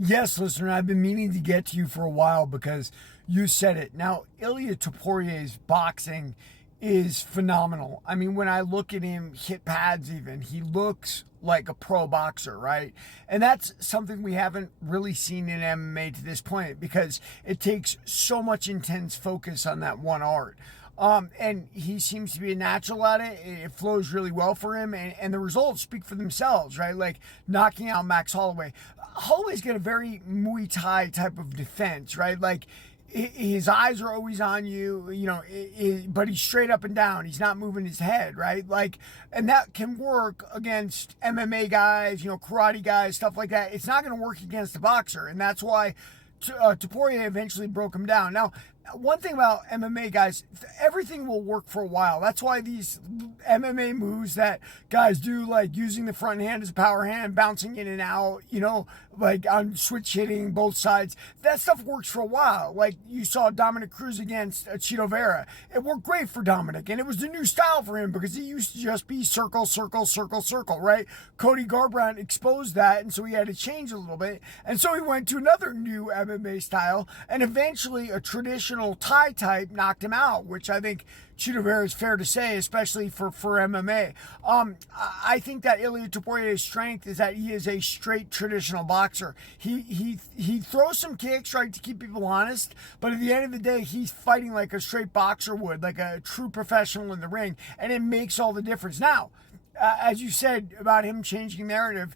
Yes, listener, I've been meaning to get to you for a while because you said it. Now, Ilya Toporier's boxing is phenomenal. I mean, when I look at him hit pads even, he looks like a pro boxer, right? And that's something we haven't really seen in MMA to this point because it takes so much intense focus on that one art. And he seems to be a natural at it. It flows really well for him, and the results speak for themselves, right? Like knocking out Max Holloway. Holloway's got a very Muay Thai type of defense, right? Like his eyes are always on you, but he's straight up and down. He's not moving his head, right? Like, and that can work against MMA guys, karate guys, stuff like that. It's not going to work against a boxer, and that's why Topuria eventually broke him down. Now, one thing about MMA guys, everything will work for a while. That's why these MMA moves that guys do, like using the front hand as a power hand, bouncing in and out, like on switch hitting both sides, that stuff works for a while. Like you saw Dominic Cruz against Chito Vera. It worked great for Dominic, and it was the new style for him because he used to just be circle, circle, circle, circle, right? Cody Garbrandt exposed that, and so he had to change a little bit. And so he went to another new MMA style, and eventually a traditional Thai type knocked him out, which I think Chito Vera is fair to say, especially for MMA. I think that Illia Topueria's strength is that he is a straight traditional boxer. He throws some kicks, right, to keep people honest, but at the end of the day, he's fighting like a straight boxer would, like a true professional in the ring, and it makes all the difference. Now, as you said about him changing narrative,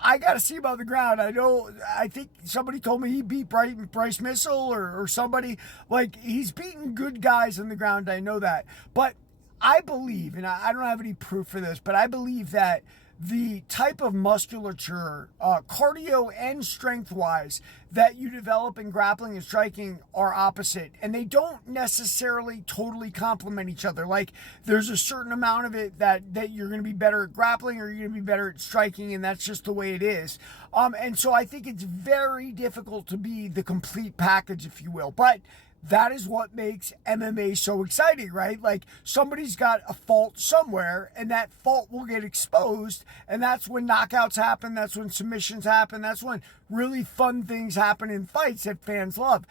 I got to see him on the ground. I think somebody told me he beat Bryce Missile or somebody. Like, he's beaten good guys on the ground. I know that. But I believe, and I don't have any proof for this, but I believe that the type of musculature, cardio and strength-wise, that you develop in grappling and striking are opposite. And they don't necessarily totally complement each other. Like, there's a certain amount of it that you're going to be better at grappling or you're going to be better at striking, and that's just the way it is. And so I think it's very difficult to be the complete package, if you will. But that is what makes MMA so exciting, right? Like somebody's got a fault somewhere and that fault will get exposed, and that's when knockouts happen, that's when submissions happen, that's when really fun things happen in fights that fans love.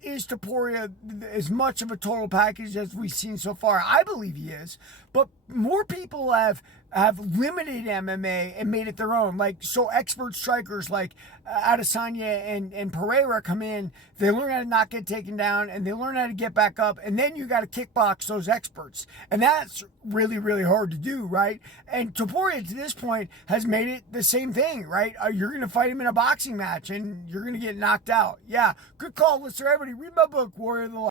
Is Topuria as much of a total package as we've seen so far? I believe he is, but more people have limited MMA and made it their own. Like, so expert strikers like Adesanya and Pereira come in, they learn how to not get taken down, and they learn how to get back up, and then you got to kickbox those experts. And that's really, really hard to do, right? And Topuria, to this point, has made it the same thing, right? You're going to fight him in a boxing match, and you're going to get knocked out. Yeah, good call, listener. Everybody, read my book, Warrior of the Light.